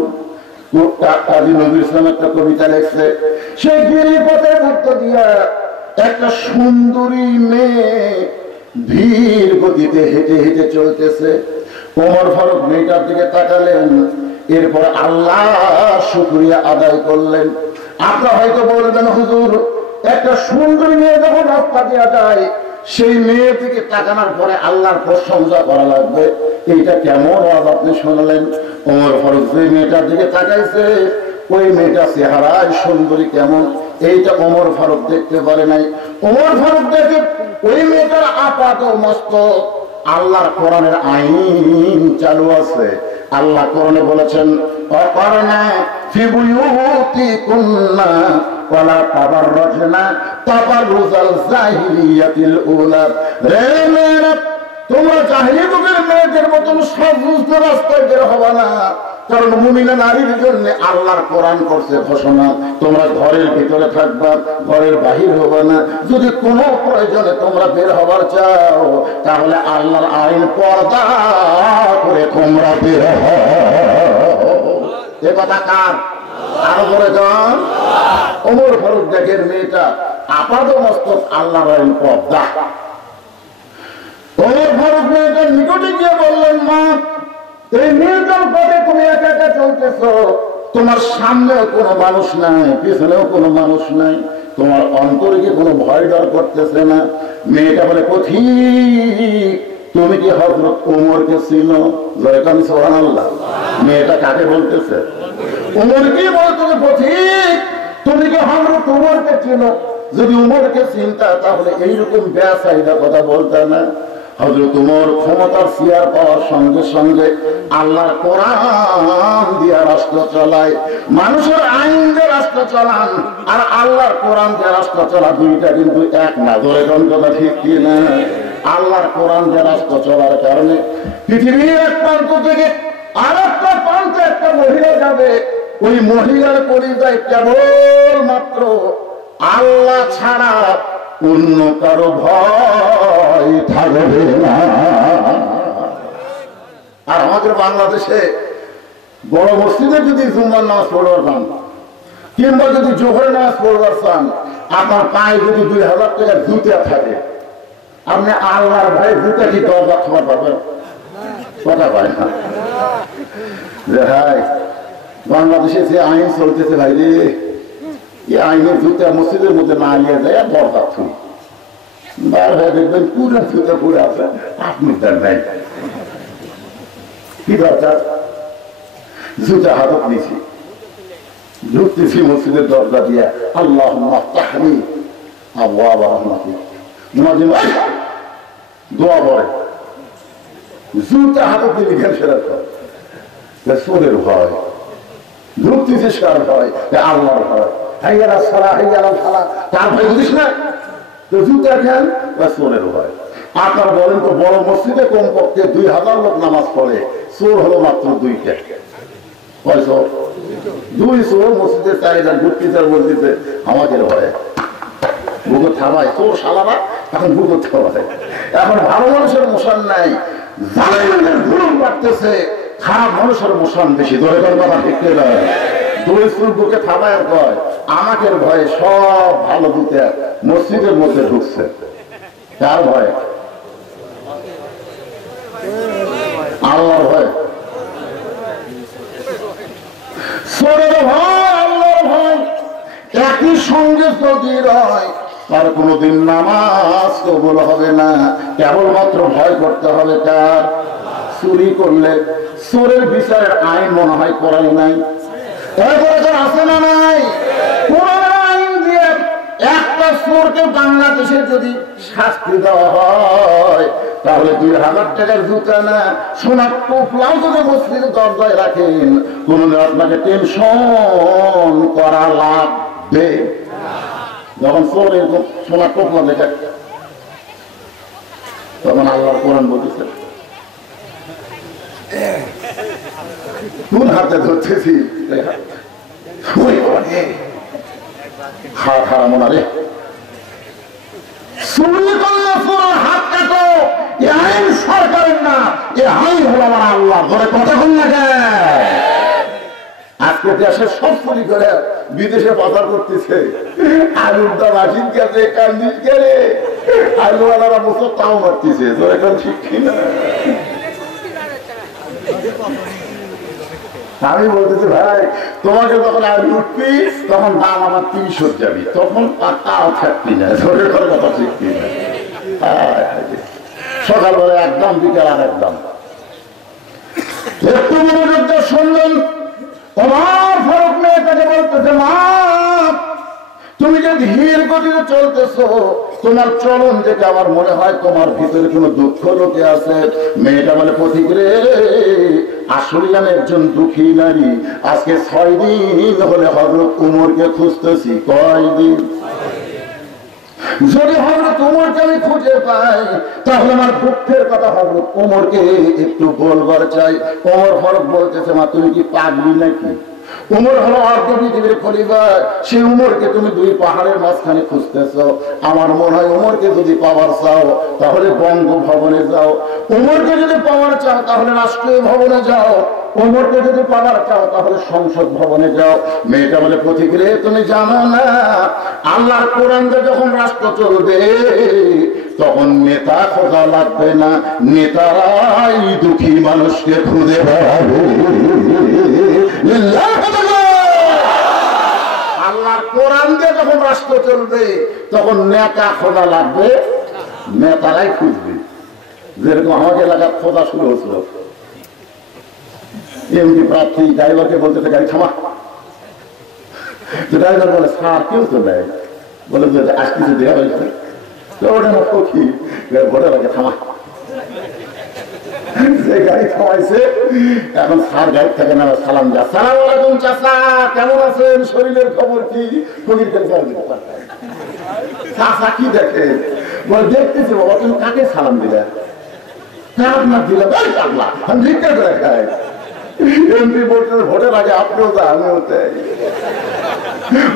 কাজী নজরুল ইসলাম একটা কবিতা লিখছে সেই গিরিপথের মধ্য দিয়া একটা সুন্দরী মেয়ে ধীর গতিতে হেঁটে হেঁটে চলতেছে। ওমর ফারুক মেয়েটার দিকে তাকালেন, এরপর আল্লাহ শুকরিয়া আদায় করলেন। আপনারা হয়তো বলবেন, হুজুর একটা সুন্দরী মেয়ে যখন রাস্তা দেওয়া যায় সেই মেয়ের দিকে তাকানোর পরে আল্লাহর প্রশংসা করা লাগবে, এইটা কেমন আওয়াজ আপনি শুনলেন? ওমর ফারুক যে মেয়েটার দিকে তাকাইছে ওই মেয়েটা চেহারায় সুন্দরী কেমন এইটা ওমর ফারুক দেখতে পারে নাই। ওমর ফারুক দেখে ওই মেয়েটার আপাত মস্তক আল্লাহর কোরআনের আইন চালু আছে। আল্লাহ কোরআনে বলেছেন, অকারনা ফি বুয়ুতিকুন্না ওয়ালা তাবাররাজনা তাবাররুজাল জাহিলিয়াতিল উলা। রে মেয়েরা, তোমরা জাহিলি যুগের মেয়েদের মতন সবুজ রাস্তায় বের হবে না, কারণ মুমিনা নারীর জন্য আল্লাহর কোরআন করছে ঘোষণা, তোমরা ঘরের ভিতরে থাকবা, ঘরের বাহির হবে না। যদি কোনো প্রয়োজনে তোমরা বের হবার চাও তাহলে আল্লাহর আইন পর্দা করে তোমরা বের হও। এ কথা কার? আরো করে যান। ওমর ফারুক দেখেন মেয়েটা আপাত মস্তক আল্লাহর আইন পর্দা। ওমর ফারুক মেয়েটার নিকটে গিয়ে বললেন, মা এই মেয়েটার পথে তুমি একা একা চলতেছ, তোমার সামনেও কোনো মানুষ নাই, পিছনেও কোনো মানুষ নাই, তোমার অন্তরে কি কোনো ভয় ডর করতেছে না? মেয়েটা বলে, পথিক তুমি কি হযরত ওমরকে চিনো? জয়কান সুবহানাল্লাহ। মেয়েটা কাকে বলতেছে? ওমরকে বলতেছে, পথিক তুমি কি হযরত ওমরকে চিনো? যদি ওমরকে চিনতা তাহলে এইরকম বেয়াসাইদা কথা বলতা না। হযরত ওমর ক্ষমতার চেয়ার পাওয়ার সঙ্গে সঙ্গে আল্লাহর কোরআন দিয়ে রাষ্ট্র চালায়। মানুষের আইন দিয়ে রাষ্ট্র চালান আর আল্লাহর কোরআন দিয়ে রাষ্ট্র চলা দুইটা কিন্তু এক না। ধরে কথা ঠিক কি না? আল্লাহর কোরআন দিয়ে রাষ্ট্র চলার কারণে পৃথিবীর এক প্রান্ত থেকে আর একটা প্রান্তে একটা মহিলা যাবে, ওই মহিলার পরিচয় কেবল মাত্র আল্লাহ ছাড়া অন্য কারো ভয় থাকবে না। আর আমাদের বাংলাদেশে বড় মসজিদে যদি জুম্মার নামাজ পড়বার চান কিংবা যদি জোহরের নামাজ পড়বার চান, আপনার পায়ে যদি 2000 টাকার জুতা থাকে, আপনি আল্লাহর ভয়ে জুতা কি দরজা খবর পাবেন? কথা পায় না। ভাই বাংলাদেশে যে আইন চলতেছে ভাই রে, এই আইনের জুতা মসজিদের মধ্যে না নিয়ে যায় দরজা ছুঁ বার হয়ে দেখবেন পুরো জুতা পুরো আছে, আপনি তার নাই। কি দরকার? জুতা হাতত নিছি, ঢুকতেছি মসজিদের দরজা দিয়ে, আল্লাহুম্মা আফতাহলি আবওয়াবা রাহমাতিক, দোয়া পড়ে, জুতা হাতত দিয়ে লিখে ফেরার পর সোরের ভয়, ঢুকতেছিস কার ভয়? আল্লাহর ভয়। হাইয়ালা সালাহ হাইয়ালা ফালাহ, তার ভয় বুঝিস না? তো জুতা খেল বা সোরের ভয়। আপনারা বলেন তো, বড় মসজিদে কমপক্ষে 2000 লোক নামাজ পড়ে, চোর হলো মাত্র 2টা। কয় চোর? 2 চোর মসজিদের চারিদার ঘুরতেছে, বলতেছে আমাকে ভয়, বুকো থামায় চোর শালারা, এখন বুকো থামায়। এখন ভালো মানুষের মোশান নাই, জালেমের ধুম বাড়তেছে, খারাপ মানুষের মোশান বেশি। ধরে কথা ঠিক না? 2 চোর বুকে থামায় আর কয় আমাকে ভয়ে সব ভালো দুতে মসজিদের মধ্যে ঢুকছে। কার ভয়? আল্লাহর ভয়। সোরের ভয়, আল্লাহর ভয় একই সঙ্গে যদি রয় তার কোনদিন নামাজ কবুল হবে না। কেবলমাত্র ভয় করতে হবে কার? চুরি করলে চোরের বিচারের আইন মনে হয় করাই নাই, আছে না নাই? কোরআনের আইন দিয়ে একটা চোরকে বাংলাদেশে যদি শাস্তি দেওয়া হয় তাহলে 2000 টাকার জুতা না, সোনার টোপলাও যদি মসজিদের দরজায় রাখেন কোনদিন আপনাকে টেনশন করা লাগবে। যখন চোর এরকম সোনার টোপলা দেখে তখন আল্লাহর কোরআন বলতেছে, কোন হাতে ধরতেছি হাত হারামো না রে, চুরি করলে চোরের হাত কাটো, এ আইন সরকারের না, এ আইন হলো আমার আল্লাহ। ধরে কথা বল না। আজ আজকে দেশের সব চুরি করে বিদেশে পাচার করতেছে। আলুর দাম 80 গেছে, 40 গেলে আলুওয়ালারা মতো তাও মারতেছে। তো এখন ঠিক কিনা? আমি বলতেছি ভাই, তোমাকে যখন আলু উঠবি তখন দাম আমার 300 যাবি, তখন তাও থাকবি না। ধরে করে কথা ঠিক কিনা? সকালবেলা একদম, বিকাল আর একদম। একটু মনোযোগ দিয়ে শুনলেন। তোমার ফারুক মেয়েটাকে বলতেছে, মা তুমি যে ধীর গতিতে চলতেছো, তোমার চলন দেখে আমার মনে হয় তোমার ভিতরে কোনো দুঃখ লোকে আছে। মেয়েটা বলে, পথিক রে, আসলে আমি একজন দুঃখী নারী। আজকে 6 দিন হলে হযরত উমরকে খুঁজতেছি। কয়দিন? যদি হযরত উমরকে আমি খুঁজে পাই তাহলে আমার দুঃখের কথা হযরত উমরকে একটু বলবার চাই। ওমর ফারুক বলতেছে, মা তুমি কি পাগলি নাকি? উমর হলো অর্ধ পৃথিবীর খলিফা, সেই উমরকে তুমি 2 পাহাড়ের মাঝখানে খুঁজতেছো। আমার মনে হয় উমরকে যদি পাওয়ার চাও তাহলে বঙ্গভবনে যাও, উমরকে যদি পাওয়ার চাও তাহলে রাষ্ট্রীয় ভবনে যাও, উমরকে যদি পাওয়ার চাও তাহলে সংসদ ভবনে যাও। মেয়েটা বলে, পথিক রে, তুমি জানো না আল্লাহর কোরআনে যখন রাষ্ট্র চলবে তখন নেতা খোঁজা লাগবে না, নেতারাই দুঃখী মানুষকে খুঁজে বেড়াবে। আল্লাহর কোরআন দিয়ে যখন রাষ্ট্র চলবে তখন নেতা খোঁজা লাগবে, নেতারাই খুঁজবে। যেরকম আমাকে এলাকার খোঁজা শুরু হয়েছিল, এমপি প্রার্থী ড্রাইভারকে বলতেছে, গাড়ি থামা। ড্রাইভার বলে, স্যার কেউ তো নেই। বলে, আসতেছে দেওয়া হয়েছে, ওটা না সখী, ভোটের আগে থামা। যে গাড়ি থামাইছে, এখন স্যার গাড়ি থেকে না সালাম যা, সালাম আলাইকুম চাচা, কেমন আছেন, শরীরের খবর কি? চাচা কি দেখে? বলে, দেখতেছি বাবা, তুমি কাকে সালাম দিলে? আপনার দিলাম, আমি ভিক্ষা করে খাই। এমপি ভোটের আগে আপনিও তা, আমিও তাই।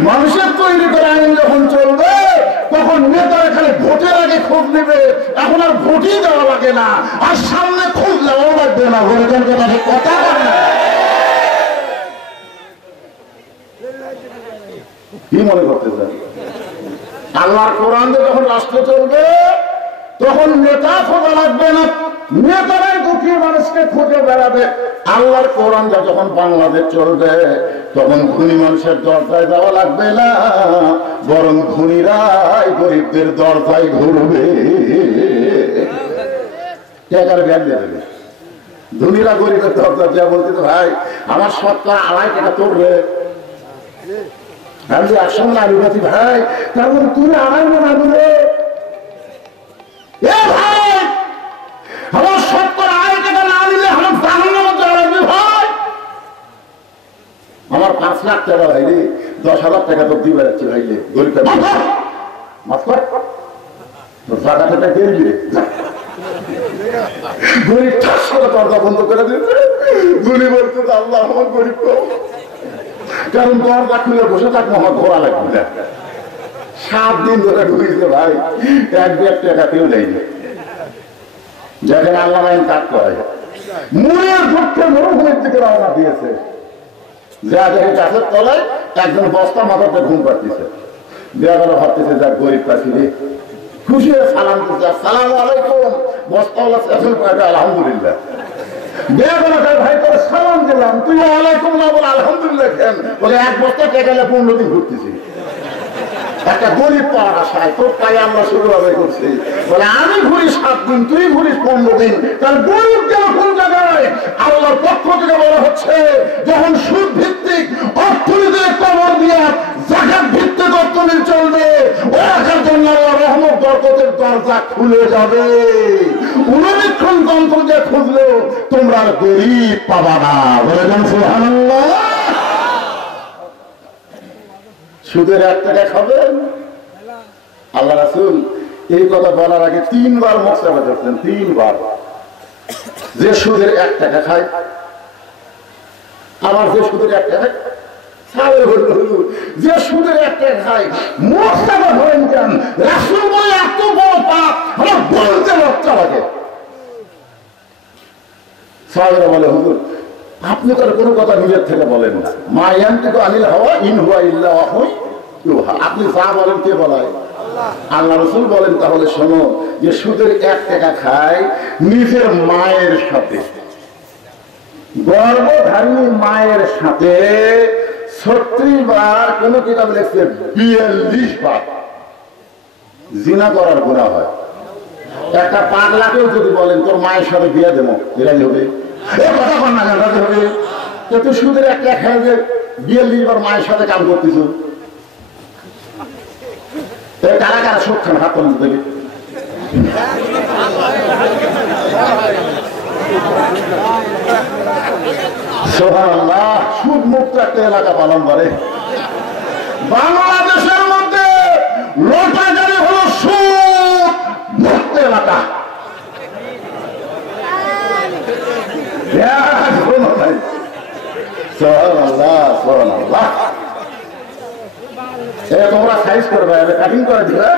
মানুষের তৈরি করে আইন যখন চলবে তখন নেতারা খালি ভোটের আগে খোঁজ নেবে, এখন আর ভোটই দেওয়া লাগে না, আর সামনে খোঁজ দেওয়াও লাগবে না। কথা কি মনে করতেছেন? আল্লাহর কোরআন দিয়ে যখন রাষ্ট্র চলবে তখন নেতা খোঁজা লাগবে না, নেতারাই দুঃখী মানুষকে খুঁজে বেড়াবে। আল্লাহর কোরআন যখন বাংলাদেশ চলবে তখন ধনী মানুষের দরজায় যাওয়া লাগবে না, বরং ধনীরাই গরিবদের দরজায় ঘুরবে। টাকার ব্যাগ দিয়ে দেবে, ধনীরা গরিবের দরজা দেওয়া বলতে, ভাই আমার সরকার 2.5 টাকা তোর রে, আমি যে একসঙ্গে আলু পাচ্ছি ভাই, তারপর তুমি 2.5 মন আলু রে। ভাই আমার সরকার 2.5 টাকা না দিলে আমার জাহান্নামে যাবে ভাই। আমার 5 লাখ টাকা ভাইরে, 10,000 টাকা তো দিবে যাচ্ছে ভাইলে, গরিবটা মাফ কর, জায়গাটা গেলি গরিব ঠাস করে দরজা বন্ধ করে দিয়েছে। গুলি বলতে, আল্লাহ আমার গরিব কম, কারণ দরজা খুলে বসে থাকবো আমার ঘোরা লাগবে না। 7 দিন ধরে ঢুকেছে ভাই, 1-1.5 টাকা কেউ দেয়নি। যেখানে আল্লাহ আইন কাজ করে, মুড়ের পক্ষে মরুভূমির দিকে রওনা দিয়েছে, যা দেখে গাছের তলায় একজন বস্তা মাথাতে ঘুম পাচ্ছিছে, দেয়া গেল ভাবতেছে যা গরিব পাচ্ছি রে, খুশি হয়ে সালাম দিচ্ছে, আসসালাম আলাইকুম। বস্তাওয়ালা এখন আলহামদুলিল্লাহ। দেয়া গেল ভাই তোর সালাম দিলাম, তুই আলাইকুম না বলে আলহামদুলিল্লাহ কেন? বলে 1 বস্তা টেকা 15 দিন ঘুরতেছি, একটা গরিব পাওয়ার আশায় তোর পায়ে আমরা শুরুভাবে করছি। বলে আমি ঘুরি 7 দিন, তুই ঘুরিস 15 দিন, তার গরিব কেন কোন জায়গায়? আল্লাহর পক্ষ থেকে বলা হচ্ছে, যখন সুদ ভিত্তিক অর্থনীতির কবর দিয়া যাকাত ভিত্তিক অর্থনীতি চলবে, ওরাকার জন্য আল্লাহ রহমত বরকতের দরজা খুলে যাবে। অনুবীক্ষণ যন্ত্র দিয়ে খুঁজলেও তোমরা গরিব পাবা না। বলেন সুবহানাল্লাহ। সুদের 1 টাকা খাবেন? আল্লাহ রাসূল এই কথা বলার আগে 3 বার মুখসাফা করতেন, 3 বার। যে সুদের 1 টাকা খায়, আবার যে সুদের 1 টাকা যে সুদের 1 টাকা খায়, মুখসাফা করেন কেন? রাসূল বলে এত বড় পাপ আমার বলতে লজ্জা লাগে। সাহাবীরা বলে, হুজুর আপনি তো কোনো কথা নিজের থেকে বলেন না। মা ইয়ান্তিকু আনিল হাওয়া ইন হুয়া ইল্লা ওয়াহয়ুন ইউহা। আপনি যা বলেন কে বলায়? আল্লাহ রাসূল বলেন তাহলে শোনো, যে সুদের 1 টাকা খায় নিজের মায়ের সাথে, গর্ভধারিণী মায়ের সাথে 36 বার, কোন কিতাব লিখছে 42 বার জিনা করার গুনাহ হয়। একটা পাগলাকেও যদি বলেন তোর মায়ের সাথে বিয়ে দেবো, এরাই হবে? এই কথা বল না, রাজি হবে? তো তুই সুদের 1 টাকা খায় যে 42 বার মায়ের সাথে কাম করতেছ, কারা কারা সুদ খান হাত তুলতে দেবে? সুবহানাল্লাহ, সুদ মুক্ত একটা এলাকা পালন করে। বাংলাদেশের মধ্যে লোটাগাড়ি হলো সুদ মুক্ত এলাকা। সুবহানাল্লাহ, সুবহানাল্লাহ। তোমরা সাইজ করবে, কাটিং করে দিবে।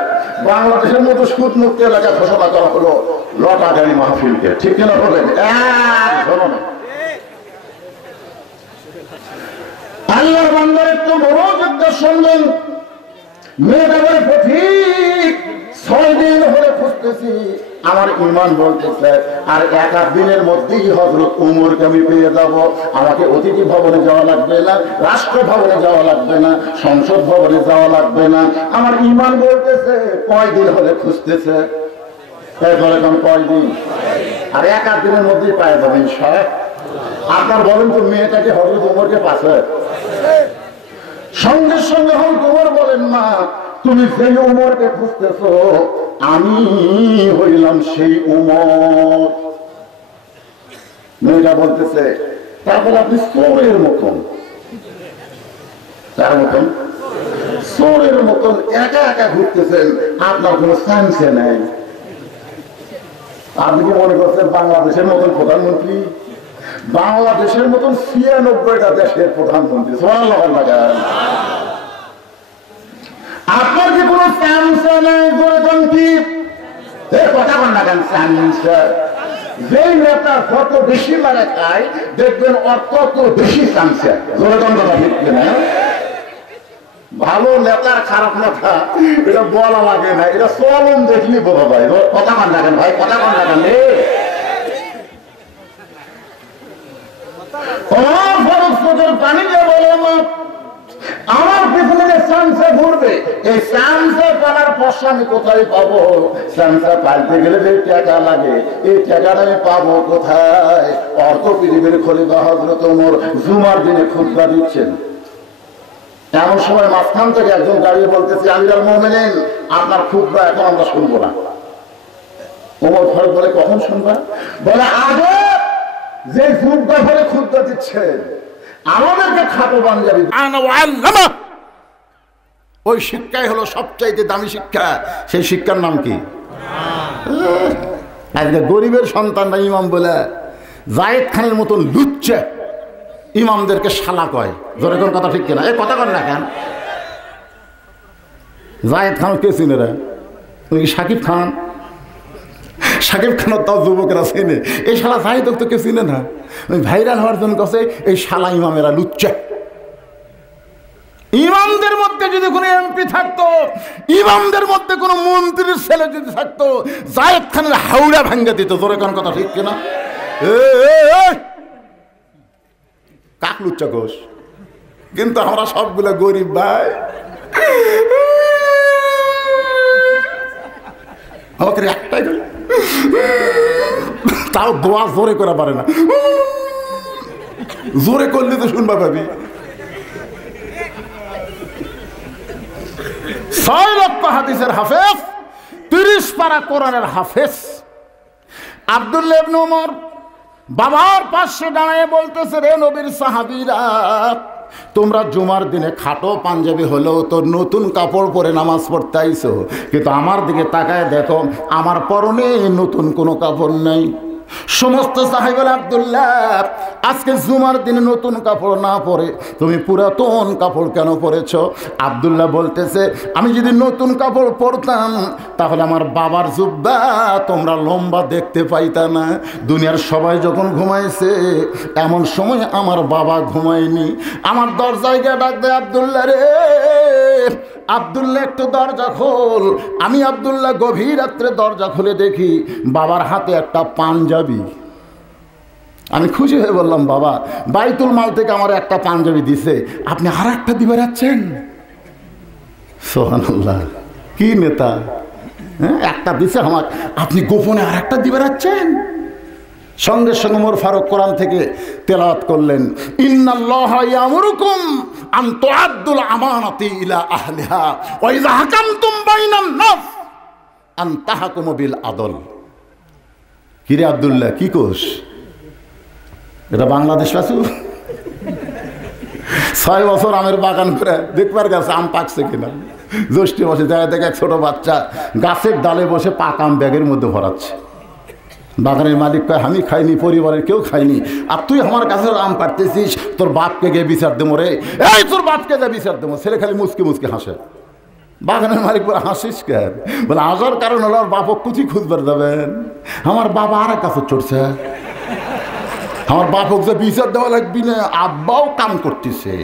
বাংলাদেশের মতো সুদ মুক্ত এলাকা ঘোষণা করা হলো লটাগাড়ি মাহফিলকে, ঠিক কিনা বলেন? আল্লাহর বান্দার একটু মনোযোগ দিয়ে শুনলেন। মেয়েটা বলে ঠিক 6 দিন হলে খুঁজতেছি, আমার ইমান বলতেছে আর 1 দিনের মধ্যেই হযরত ওমরকে আমি পেয়ে যাব। আমাকে অতিথি ভবনে যাওয়া লাগবে না, রাষ্ট্র ভবনে যাওয়া লাগবে না, সংসদ ভবনে যাওয়া লাগবে না। আমার ইমান বলতেছে কয় দিন হলে খুঁজতেছে? কয় দিন? আর 1 দিনের মধ্যেই পেয়ে যাবেন সব। আপনার বলেন তো, মেয়েটাকে হযরত ওমরকে পাশে সঙ্গে সঙ্গে হযরত ওমর বলেন, মা তুমি সেই ওমরকে খুঁজতেছো, আমি হইলাম সেই ওমর। মেয়েটা বলতেছে তারপরে আপনি চোরের মতন, তার মতন চোরের মতন একা একা ঘুরতেছেন, আপনার কোনো চান্সে নেই। আপনি কি মনে করছেন বাংলাদেশের মতন প্রধানমন্ত্রী? বাংলাদেশের মতন 96টা দেশের প্রধানমন্ত্রী। আপনার কি কোনো চান্স নেই? কথা বল না কেন? চান্স যেই নেতা যত বেশি মারা খায় দেখবেন তত বেশি চান্স। ভালো নেতার খারাপ নেতা এটা বলা লাগে না, এটা চলন দেখলি বোঝা যায়। কথা বল না কেন ভাই? কথা বল না কেন? পানি দিয়ে বলো আমার পিছনে যে চান্সে ঘুরবে, এই চান্সে পালার পয়সা আমি কোথায় পাবো? চান্সে পাইতে গেলে যে টাকা লাগে, এই টাকাটা আমি পাবো কোথায়? অর্থ পৃথিবীর খলিফা হযরত ওমর জুমার দিনে খুতবা দিচ্ছেন। এমন সময় মাঝখান থেকে একজন দাঁড়িয়ে বলতেছে, আমিরুল মুমিনিন আপনার খুতবা এখন আমরা শুনবো না। ওমর ফারুক বলে, কখন শুনবা? বলে আগে যে যুগটা ধরে খুতবা দিচ্ছেন আমাদেরকে খাটো পাঞ্জাবি, ওই শিক্ষাই হলো সবচাইতে দামি শিক্ষা। সেই শিক্ষার নাম কি? আজকে গরিবের সন্তানরা ইমাম বলে জায়েদ খানের মতন লুচ্চে ইমামদেরকে শালা কয়। জোরে কোন কথা ঠিক কিনা? এই কথা কন না কেন? জায়েদ খান কে চিনে রে? শাকিব খান। শাকিব খানের তাও যুবকেরা চেনে, এই শালা জায়েদ তো কেউ চিনে না। ওই ভাইরাল হওয়ার জন্য কাছে এই শালা ইমামেরা লুচ্চা। ইমামদের মধ্যে যদি কোনো এমপি থাকতো, ইমামদের মধ্যে কোনো মন্ত্রীর ছেলে যদি থাকতো, জায়েদ খানের হাওড়া ভাঙ্গা দিত। জোরে কোন কথা ঠিক কিনা? কাক লুচ্চা ঘোষ। কিন্তু আমরা সবগুলো গরিব ভাই, আমাকে একটাই তাও দোয়া জোরে করা পারে না। জোরে করলে তো শুনবা ভাবি। 6 লক্ষ হাদিসের হাফেজ, 30 পারা কোরআনের হাফেজ আব্দুল্লাহ ইবনে ওমর বাবার পাশে দাঁড়িয়ে বলতেছে, রে নবীর সাহাবীরা, তোমরা জুমার দিনে খাটো পাঞ্জাবি হলেও তো নতুন কাপড় পরে নামাজ পড়তে আইছো, কিন্তু আমার দিকে তাকায় দেখো আমার পরনে নতুন কোনো কাপড় নেই। সমস্ত সাহেবের আব্দুল্লাহ আজকে জুমার দিনে নতুন কাপড় না পরে তুমি পুরাতন কাপড় কেন পরেছ? আব্দুল্লাহ বলতেছে, আমি যদি নতুন কাপড় পরতাম তাহলে আমার বাবার জুব্বা তোমরা লম্বা দেখতে পাইতা না। দুনিয়ার সবাই যখন ঘুমাইছে এমন সময় আমার বাবা ঘুমায়নি। আমার দরজায় গিয়ে ডাক দেয়, আব্দুল্লাহ রে, আব্দুল্লাহ একটু দরজা খোল। আমি আব্দুল্লাহ গভীর রাত্রে দরজা খুলে দেখি বাবার হাতে একটা পাঞ্জাবি। আমি খুশি হয়ে বললাম, বাবা বাইতুল মাল থেকে আমার একটা পাঞ্জাবি দিছে, আপনি আর একটা দিবে যাচ্ছেন? সুবহানাল্লাহ, কি নেতা! হ্যাঁ, একটা দিছে আমার, আপনি গোপনে আর একটা দিবে যাচ্ছেন। সঙ্গে সঙ্গে ওমর ফারুক কোরআন থেকে তেলাওয়াত করলেন, ইন্নাল্লাহা ইয়ামুরুকুম আন তুআদ্দুল আমানাতি ইলা আহলিহা ওয়া ইযা হাকামতুম বাইনান নাস আন তাহকুমু বিল আদল। কিরে আব্দুল্লাহ, কি কোস? এটা বাংলাদেশ পাসু 6 বছর আমের বাগান করে দেখবার গেছে আম পাকছে কিনা। জ্যৈষ্ঠ মাসে যায় দেখে এক ছোট বাচ্চা গাছের ডালে বসে পাকা আম ব্যাগের মধ্যে ভরাচ্ছে। বাগানের মালিক কয়, আমি খাইনি, পরিবারের কেউ খাইনি, আর তুই আমার কাছে আম কাটতেছিস, তোর বাপকে গিয়ে বিচার দেবো রে। এই তোর বাপকে যা বিচার দেবো। ছেলে খালি মুচকে মুচকে হাসে। বাগানের মালিক বলে, হাসিস কেন? বলে, আসার কারণ হলো আর বাপক কুচি খুঁজবার যাবেন। আমার বাবা আর এক কাছে চড়ছে, আমার বাপক যে বিচার দেওয়া লাগবি না, আব্বাও কাম করতেছে।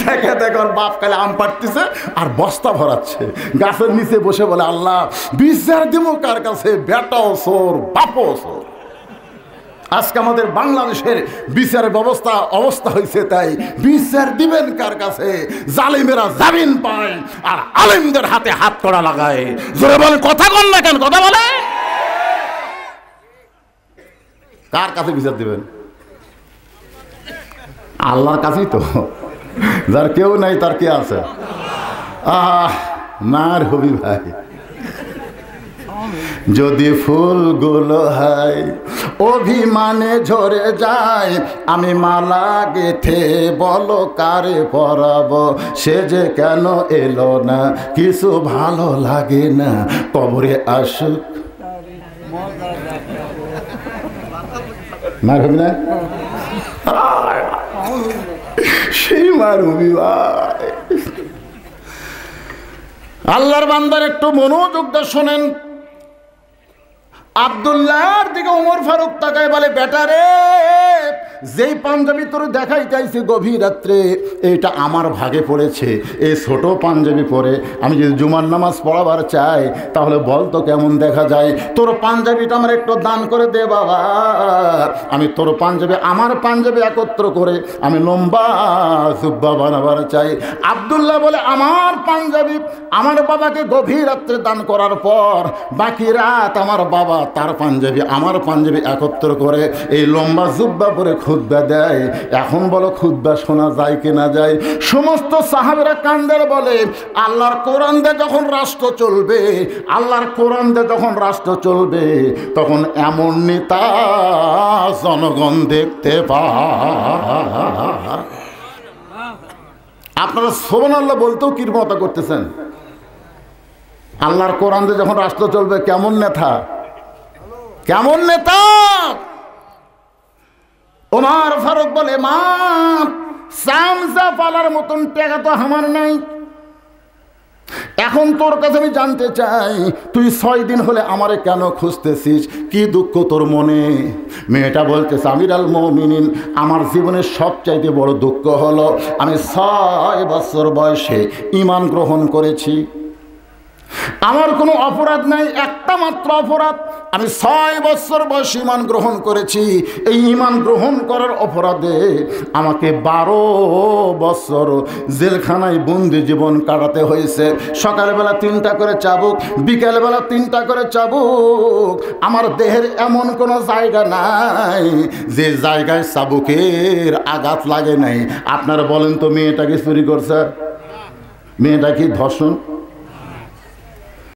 দেখে দেখে ওর বাপ কালে আম পাড়তেছে আর বস্তা ভরাচ্ছে। গাছের নিচে বসে বলে, আল্লাহ বিচার দিব কার কাছে? বেটাও চোর, বাপও চোর। আজকে আমাদের বাংলাদেশের বিচারের অবস্থা হয়েছে তাই। বিচার দিবেন কার কাছে? জালিমেরা জামিন পায় আর আলেমদের হাতে হাত কড়া লাগায়। জোরে বলেন, কথা বল না কেন? কথা বলে কার কাছে বিচার দিবেন? আল্লাহর কাছেই তো। যার কেউ নাই তার কে আছে? মার হবি ভাই, যদি ফুলগুলো হয় অভিমানে ঝরে যায়, আমি মালা গেথে বলো কারে পরাবো, সে যে কেন এলো না, কিছু ভালো লাগে না, কবরে আসুক। মার হবি না? সেই মার হবি ভাই। আল্লাহর বান্দার একটু মনোযোগ দিয়ে শোনেন। আব্দুল্লাহর দিকে ওমর ফারুক তাকায় বলে, বেটা রে, যেই পাঞ্জাবি তোর দেখাই চাইছে গভীর রাত্রে, এইটা আমার ভাগে পড়েছে। এই ছোট পাঞ্জাবি পরে আমি যদি জুমার নামাজ পড়াবার চাই তাহলে বল তো কেমন দেখা যায়? তোর পাঞ্জাবিটা আমার একটু দান করে দে বাবা। আমি তোর পাঞ্জাবি, আমার পাঞ্জাবি একত্র করে আমি লম্বা জুব্বা বানাবার চাই। আব্দুল্লাহ বলে, আমার পাঞ্জাবি আমার বাবাকে গভীর রাত্রে দান করার পর বাকি রাত আমার বাবা তার পাঞ্জাবি আমার পাঞ্জাবি একত্র করে এই লম্বা জুব্বা পরে খুতবা দেয়। এখন বলো খুতবা শোনা যায় কি না যায়? সমস্ত সাহাবেরা কান্দের বলে, আল্লাহর কোরআন দিয়ে যখন রাষ্ট্র চলবে, আল্লাহর কোরআন দিয়ে যখন রাষ্ট্র চলবে, তখন এমন নেতা জনগণ দেখতে পায়। আপনারা সুবহানাল্লাহ বলতেও কিরমতা করতেছেন। আল্লাহর কোরআন দিয়ে যখন রাষ্ট্র চলবে, কেমন নেতা, কেমন নেতা? ওমর ফারুক বলে, মা সামসা পালার মতন টাকা তো আমার নাই। এখন তোর কাছে আমি জানতে চাই, তুই 6 দিন হলে আমারে কেন খুঁজতেছিস? কি দুঃখ তোর মনে? মেয়েটা বলতেছে, আমিরুল মুমিনিন, আমার জীবনের সবচাইতে বড় দুঃখ হলো আমি 6 বছর বয়সে ঈমান গ্রহণ করেছি। আমার কোনো অপরাধ নাই, একটা মাত্র অপরাধ, আমি 6 বছর বয়সে ঈমান গ্রহণ করেছি। এই ঈমান গ্রহণ করার অপরাধে আমাকে 12 বছর জেলখানায় বন্দি জীবন কাটাতে হয়েছে। সকালবেলা 3টা করে চাবুক, বিকেলবেলা 3টা করে চাবুক। আমার দেহের এমন কোনো জায়গা নাই যে জায়গায় চাবুকের আঘাত লাগে নাই। আপনারা বলেন তো, মেয়েটাকে চুরি করছে, মেয়েটা কি ধর্ষণ?